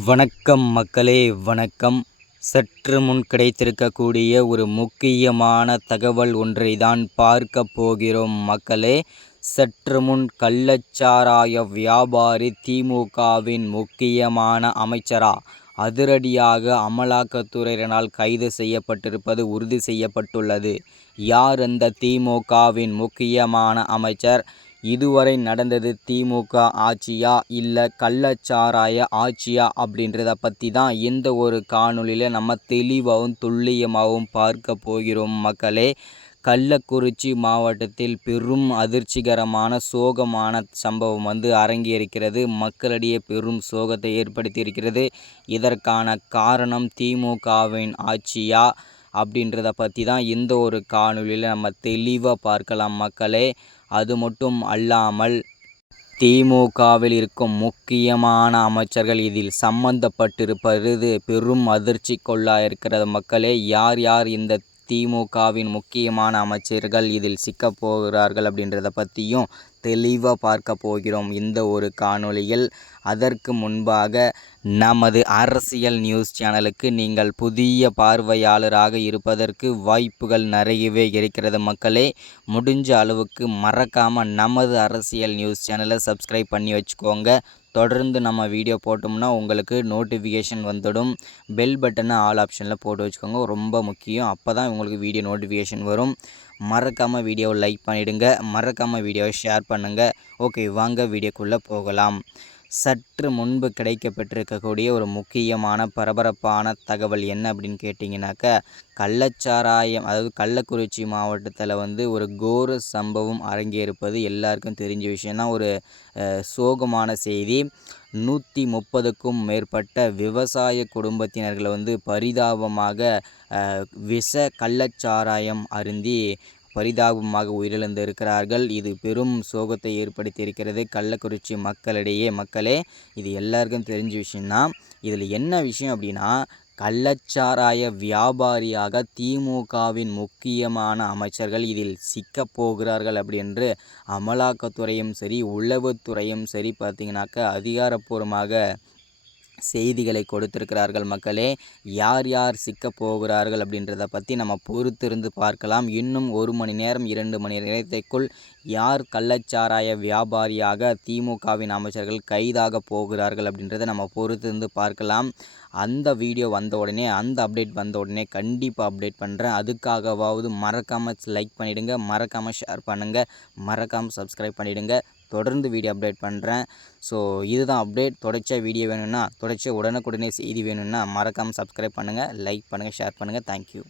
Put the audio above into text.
வணக்கம் மக்களே, வணக்கம். சற்று முன் கிடைத்திருக்கக்கூடிய ஒரு முக்கியமான தகவல் ஒன்றை தான் பார்க்க போகிறோம் மக்களே. சற்று முன் கள்ளச்சாராய வியாபாரி திமுகவின் முக்கியமான அமைச்சரா அதிரடியாக அமலாக்கத்துறையினரால் கைது செய்யப்பட்டிருப்பது உறுதி செய்யப்பட்டுள்ளது. யார் அந்த திமுகவின் முக்கியமான அமைச்சர்? இதுவரை நடந்தது திமுக ஆட்சியா இல்லை கள்ளச்சாராய ஆட்சியா அப்படின்றத பற்றி தான் இந்த ஒரு காணொலியில் நம்ம தெளிவாகவும் துல்லியமாகவும் பார்க்க போகிறோம் மக்களே. கள்ளக்குறிச்சி மாவட்டத்தில் பெரும் அதிர்ச்சிகரமான சோகமான சம்பவம் அரங்கேறிக்கிறது. மக்களிடையே பெரும் சோகத்தை ஏற்படுத்தியிருக்கிறது. இதற்கான காரணம் திமுகவின் ஆட்சியா அப்படின்றத பற்றி தான் இந்த ஒரு காணொலியில் நம்ம தெளிவாக பார்க்கலாம் மக்களே. அது மட்டும் அல்லாமல் திமுகவில் இருக்கும் முக்கியமான அமைச்சர்கள் இதில் சம்பந்தப்பட்டிருப்பது பெரும் அதிர்ச்சிக்குள்ளாயிருக்கிறது மக்களே. யார் யார் இந்த திமுகவின் முக்கியமான அமைச்சர்கள் இதில் சிக்கப் போகிறார்கள் அப்படின்றத பற்றியும் தெளிவாக பார்க்க போகிறோம் இந்த ஒரு காணொளியில். அதற்கு முன்பாக நமது அரசியல் நியூஸ் சேனலுக்கு நீங்கள் புதிய பார்வையாளராக இருப்பதற்கு வாய்ப்புகள் நிறையவே இருக்கிறது மக்களே. முடிஞ்ச அளவுக்கு மறக்காமல் நமது அரசியல் நியூஸ் சேனலை சப்ஸ்கிரைப் பண்ணி வச்சுக்கோங்க. தொடர்ந்து நம்ம வீடியோ போட்டோம்னா உங்களுக்கு நோட்டிஃபிகேஷன் வந்துடும். பெல் பட்டனை ஆல் ஆப்ஷனில் போட்டு வச்சுக்கோங்க, ரொம்ப முக்கியம். அப்போ தான் உங்களுக்கு வீடியோ நோட்டிஃபிகேஷன் வரும். மறக்காமல் வீடியோவை லைக் பண்ணிவிடுங்க, மறக்காமல் வீடியோவை ஷேர் பண்ணுங்கள். ஓகே, வாங்க வீடியோக்குள்ளே போகலாம். சற்று முன்பு கிடைக்கப்பட்டிருக்கக்கூடிய ஒரு முக்கியமான பரபரப்பான தகவல் என்ன அப்படின்னு கேட்டிங்கனாக்கா, கள்ளச்சாராயம் அதாவது கள்ளக்குறிச்சி மாவட்டத்தில் ஒரு கோர சம்பவம் அரங்கேறிருப்பது எல்லாருக்கும் தெரிஞ்ச விஷயந்தான். ஒரு சோகமான செய்தி. 130க்கும் மேற்பட்ட விவசாய குடும்பத்தினர்களை பரிதாபமாக விஷ கள்ளச்சாராயம் அருந்தி பரிதாபமாக உயிரிழந்திருக்கிறார்கள். இது பெரும் சோகத்தை ஏற்படுத்தியிருக்கிறது கள்ளக்குறிச்சி மக்களே. இது எல்லாருக்கும் தெரிஞ்ச விஷயந்தான். இதில் என்ன விஷயம் அப்படின்னா, கள்ளச்சாராய வியாபாரியாக திமுகவின் முக்கியமான அமைச்சர்கள் இதில் சிக்கப் போகிறார்கள் என்று அமலாக்கத்துறையும் சரி உளவுத்துறையும் சரி பார்த்திங்கனாக்கா அதிகாரப்பூர்வமாக செய்திகளை கொடுத்திருக்கிறார்கள் மக்களே. யார் யார் சிக்கப் போகிறார்கள் அப்படின்றத பற்றி நம்ம பொறுத்திருந்து பார்க்கலாம். இன்னும் 1 மணி நேரம் 2 மணி நேரத்திற்குள் யார் கள்ளச்சாராய வியாபாரியாக திமுகவின் அமைச்சர்கள் கைதாக போகிறார்கள் அப்படின்றத நம்ம பொறுத்திருந்து பார்க்கலாம். அந்த வீடியோ வந்த உடனே, அந்த அப்டேட் வந்த உடனே கண்டிப்பாக அப்டேட் பண்ணுறேன். அதுக்காகவாவது மறக்காமல் லைக் பண்ணிவிடுங்க, மறக்காமல் ஷேர் பண்ணுங்கள், மறக்காமல் சப்ஸ்கிரைப் பண்ணிவிடுங்க. தொடர்ந்து வீடியோ அப்டேட் பண்ணுறேன். ஸோ இதுதான் அப்டேட். தொடர்ச்சியாக வீடியோ வேணும்னா, தொடர்ச்சியாக உடனுக்குடனே செய்தி வேணும்னா மறக்காமல் சப்ஸ்கிரைப் பண்ணுங்கள், லைக் பண்ணுங்கள், ஷேர் பண்ணுங்கள். தேங்க்யூ.